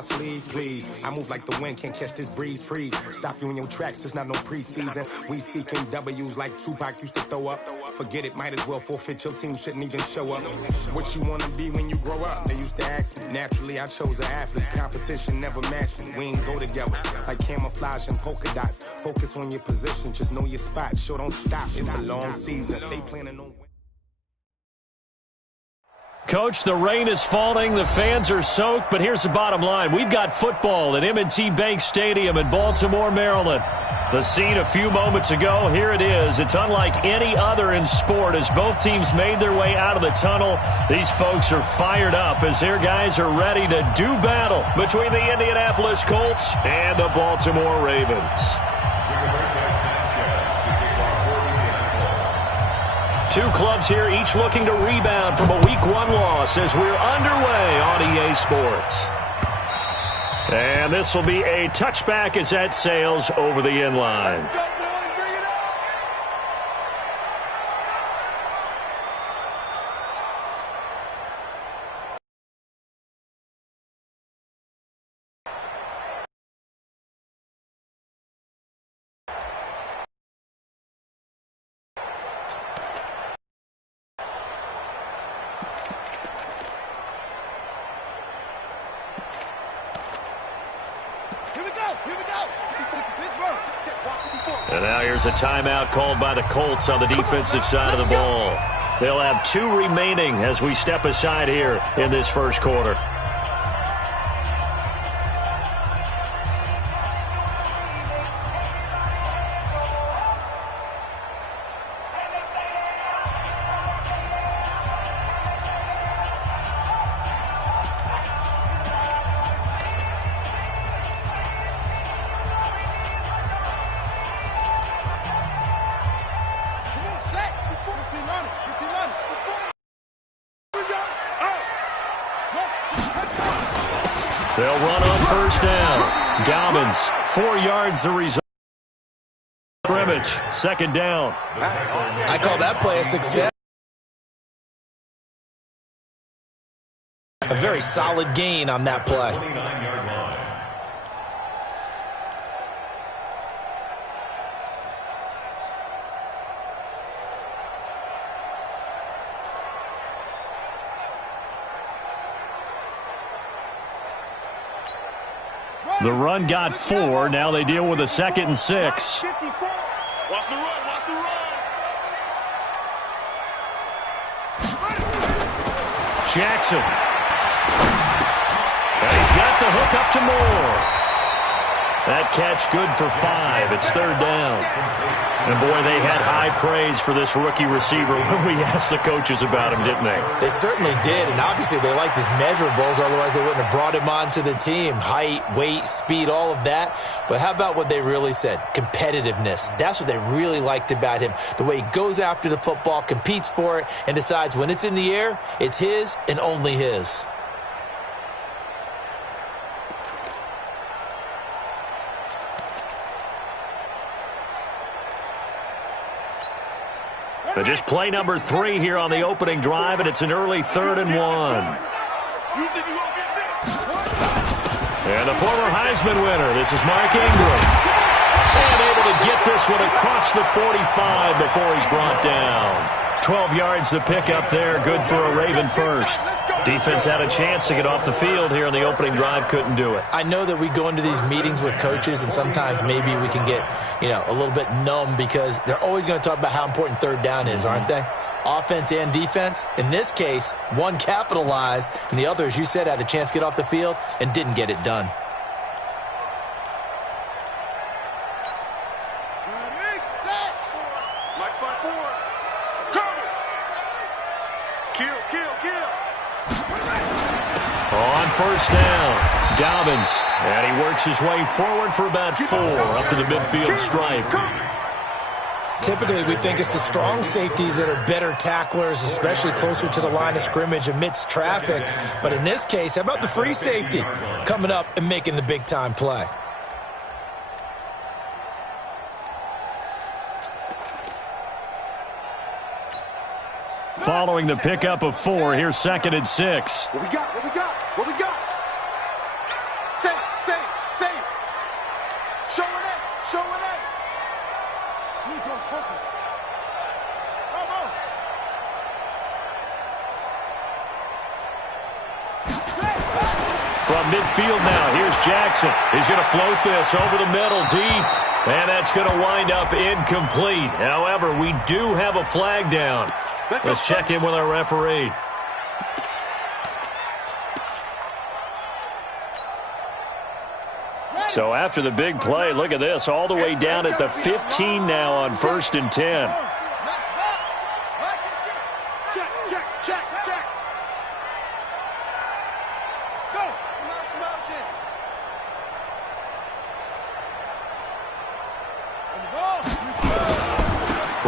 my sleeve, please. I move like the wind, can't catch this breeze, freeze. Stop you in your tracks, there's not no preseason. We seeking W's like Tupac used to throw up. Forget it, might as well forfeit, your team shouldn't even show up. What you wanna be when you grow up? They used to ask me. Naturally, I chose an athlete. Competition never matched me. We ain't go together like camouflage and polka dots. Focus on your position, just know your spot. Sure, don't stop, it's a long season. They planning on... Coach, the rain is falling, the fans are soaked, but here's the bottom line. We've got football at M&T Bank Stadium in Baltimore, Maryland. The scene a few moments ago, here it is. It's unlike any other in sport as both teams made their way out of the tunnel. These folks are fired up as their guys are ready to do battle between the Indianapolis Colts and the Baltimore Ravens. Two clubs here, each looking to rebound from a Week 1 loss as we're underway on EA Sports. And this will be a touchback as that sails over the end line. And now here's a timeout called by the Colts on the defensive side of the ball. They'll have 2 remaining as we step aside here in this first quarter. They'll run on first down. Dobbins, 4 yards the result. Scrimmage, second down. I call that play a success. A very solid gain on that play. The run got 4. Now they deal with a 2nd and 6. Watch the run, watch the run. Jackson. And he's got the hook up to Moore. That catch good for 5. It's 3rd down. And, boy, they had high praise for this rookie receiver when we asked the coaches about him, didn't they? They certainly did, and obviously they liked his measurables, otherwise they wouldn't have brought him onto the team. Height, weight, speed, all of that. But how about what they really said? Competitiveness. That's what they really liked about him. The way he goes after the football, competes for it, and decides when it's in the air, it's his and only his. But just play number 3 here on the opening drive, and it's an early 3rd and 1. And the former Heisman winner, this is Mark Ingram. And able to get this one across the 45 before he's brought down. 12 yards the pickup there, good for a Raven first. Defense had a chance to get off the field here on the opening drive, couldn't do it. I know that we go into these meetings with coaches, and sometimes maybe we can get, a little bit numb because they're always going to talk about how important 3rd down is, aren't they? Offense and defense. In this case, one capitalized, and the other, as you said, had a chance to get off the field and didn't get it done. First down, Dobbins, and he works his way forward for about 4 up to the midfield stripe. Typically, we think it's the strong safeties that are better tacklers, especially closer to the line of scrimmage amidst traffic. But in this case, how about the free safety coming up and making the big-time play? Following the pickup of 4, here's 2nd and 6. What we got? Safe. Showing it. Neutral, focus. Bravo. From midfield now, here's Jackson. He's going to float this over the middle deep. And that's going to wind up incomplete. However, we do have a flag down. Let's check in with our referee. So after the big play, look at this, all the way down at the 15 now on 1st and 10. Check. Go.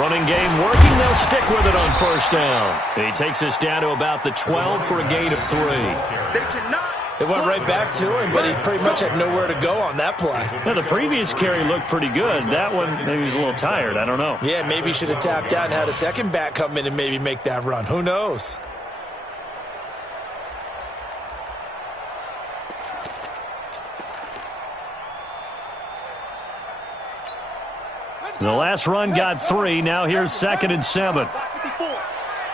Running game working, they'll stick with it on 1st down. He takes us down to about the 12 for a gain of 3. It went right back to him, but he pretty much had nowhere to go on that play. Now, the previous carry looked pretty good. That one, maybe he was a little tired. I don't know. Yeah, maybe he should have tapped out and had a second back come in and maybe make that run. Who knows? The last run got 3. Now here's 2nd and 7.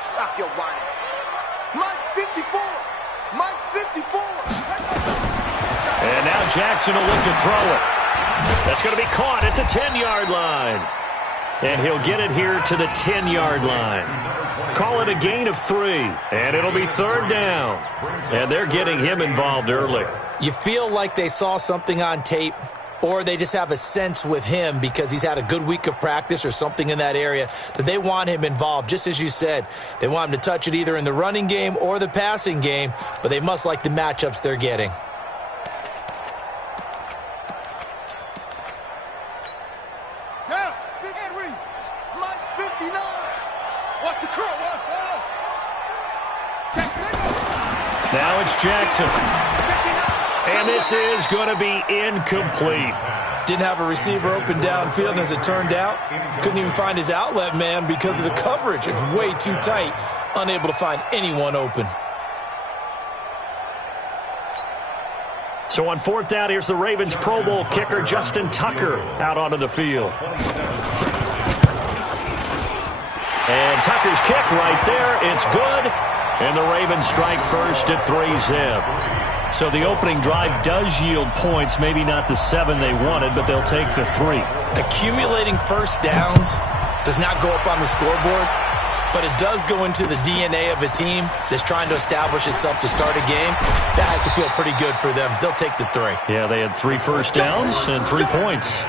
Stop your whining. Mike's 54. And now Jackson will look to throw it. That's going to be caught at the 10-yard line. And he'll get it here to the 10-yard line. Call it a gain of 3. And it'll be 3rd down. And they're getting him involved early. You feel like they saw something on tape, or they just have a sense with him because he's had a good week of practice or something in that area that they want him involved. Just as you said, they want him to touch it either in the running game or the passing game, but they must like the matchups they're getting. Now it's Jackson. And this is going to be incomplete. Didn't have a receiver open downfield, and as it turned out, couldn't even find his outlet man because of the coverage. It's way too tight, unable to find anyone open. So on 4th down, here's the Ravens Pro Bowl kicker, Justin Tucker, out onto the field. And Tucker's kick right there. It's good. And the Ravens strike first at 3-zip. So the opening drive does yield points, maybe not the 7 they wanted, but they'll take the 3. Accumulating first downs does not go up on the scoreboard, but it does go into the DNA of a team that's trying to establish itself to start a game. That has to feel pretty good for them. They'll take the 3. Yeah, they had 3 first downs and 3 points.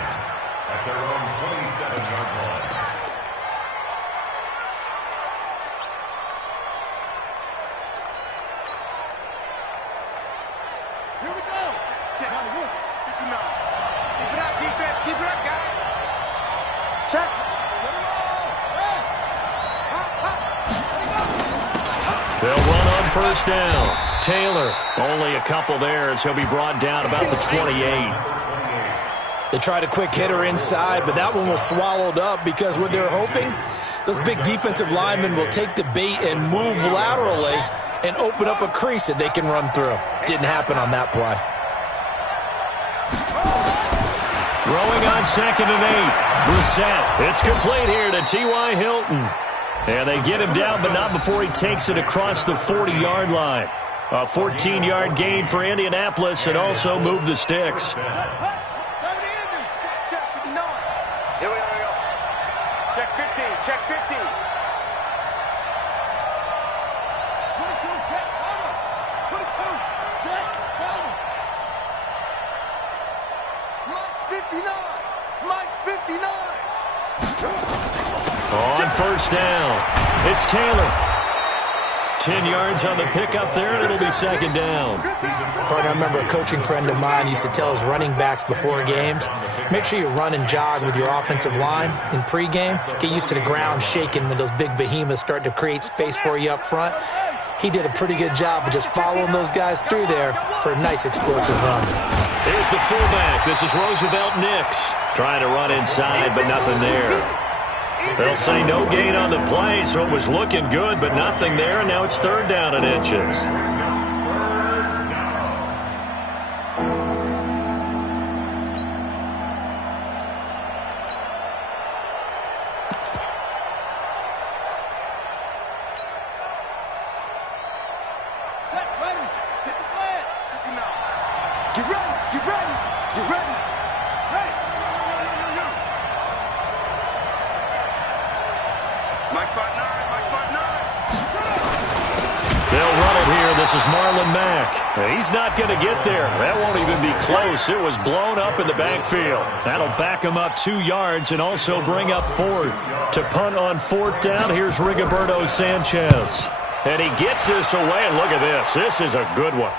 They'll run on 1st down. Taylor, only a couple there as he'll be brought down about the 28. They tried a quick hitter inside, but that one was swallowed up because what they're hoping, those big defensive linemen will take the bait and move laterally and open up a crease that they can run through. Didn't happen on that play. Throwing on 2nd and 8. Brissett. It's complete here to T.Y. Hilton. And they get him down, but not before he takes it across the 40-yard line. A 14-yard gain for Indianapolis and also move the sticks. Here we go. Check 50. Check 50. 22, check cover. 22, check cover. Mike's 59. On 1st down, it's Taylor. 10 yards on the pickup there, and it'll be 2nd down. I remember a coaching friend of mine used to tell his running backs before games, make sure you run and jog with your offensive line in pregame. Get used to the ground shaking when those big behemoths start to create space for you up front. He did a pretty good job of just following those guys through there for a nice explosive run. Here's the fullback. This is Roosevelt Nix. Trying to run inside, but nothing there. They'll say no gain on the play, so it was looking good, but nothing there, and now it's 3rd down and inches. Get ready. Get ready. Get ready. Hey. Mike spot 9. Mike spot 9. They'll run it here. This is Marlon Mack. He's not going to get there. That won't even be close. It was blown up in the backfield. That'll back him up 2 yards and also bring up 4th. To punt on 4th down, here's Rigoberto Sanchez. And he gets this away, and look at this. This is a good one.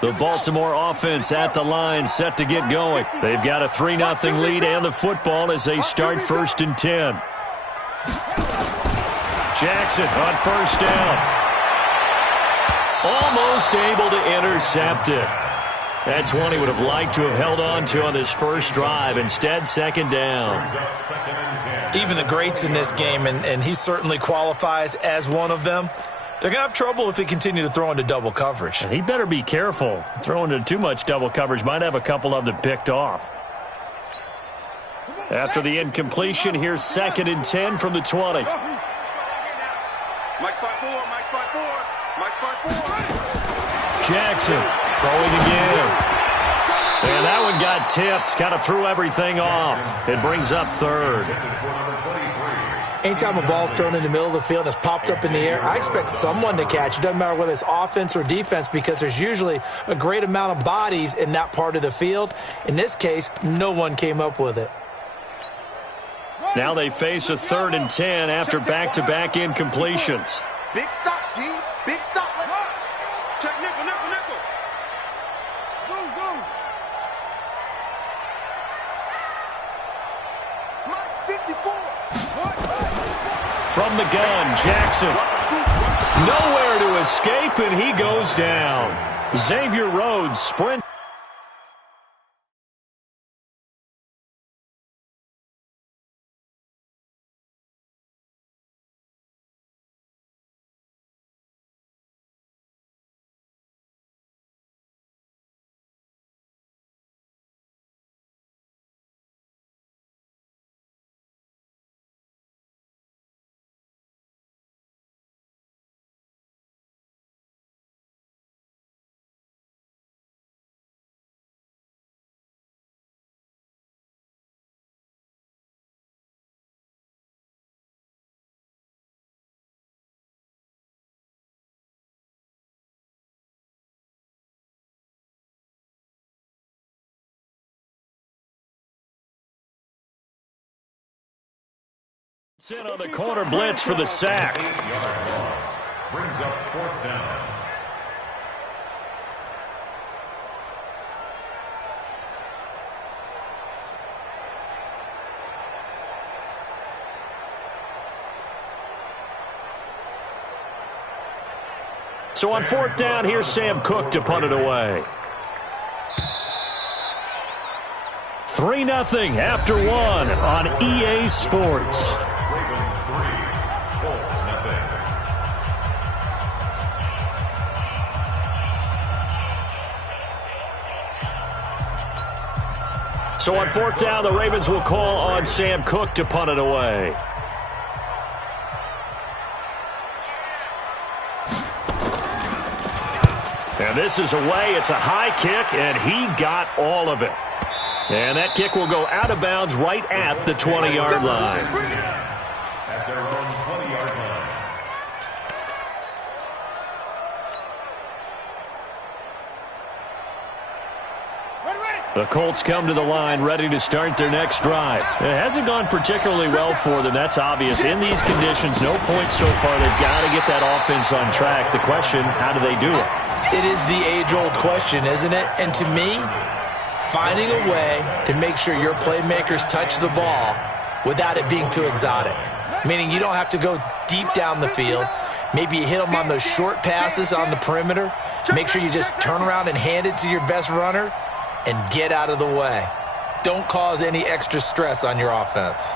The Baltimore offense at the line, set to get going. They've got a 3-0 lead and the football as they start 1st and 10. Jackson on 1st down. Almost able to intercept it. That's one he would have liked to have held on to on this first drive. Instead, 2nd down. Even the greats in this game, and he certainly qualifies as one of them, they're going to have trouble if they continue to throw into double coverage. And he better be careful. Throwing into too much double coverage might have a couple of them picked off. After the incompletion, here's 2nd and 10 from the 20. Mike spot 4. Mike spot 4. Mike spot 4. Jackson throwing again. And that one got tipped. Kind of threw everything off. It brings up 3rd. Anytime a ball's thrown in the middle of the field and it's popped up in the air, I expect someone to catch. It doesn't matter whether it's offense or defense because there's usually a great amount of bodies in that part of the field. In this case, no one came up with it. Now they face a 3rd and 10 after back-to-back incompletions. Big stop, G. Big stop. Check nickel, nickel, nickel. Zoom, zoom. Mike 54. From the gun, Jackson. Nowhere to escape, and he goes down. Xavier Rhodes sprint. In on the corner blitz for the sack. Brings up 4th down. So on 4th down, here's Sam Cook to punt it away. 3-0 after 1 on EA Sports. Ravens 3, Colts nothing. So on 4th down, the Ravens will call on Sam Cook to punt it away. And this is away. It's a high kick, and he got all of it. And that kick will go out of bounds right at the 20-yard line. At their own 20-yard line. The Colts come to the line ready to start their next drive. It hasn't gone particularly well for them. That's obvious. In these conditions, no points so far. They've got to get that offense on track. The question, how do they do it? It is the age-old question, isn't it? And to me, finding a way to make sure your playmakers touch the ball without it being too exotic. Meaning you don't have to go deep down the field. Maybe you hit them on those short passes on the perimeter. Make sure you just turn around and hand it to your best runner and get out of the way. Don't cause any extra stress on your offense.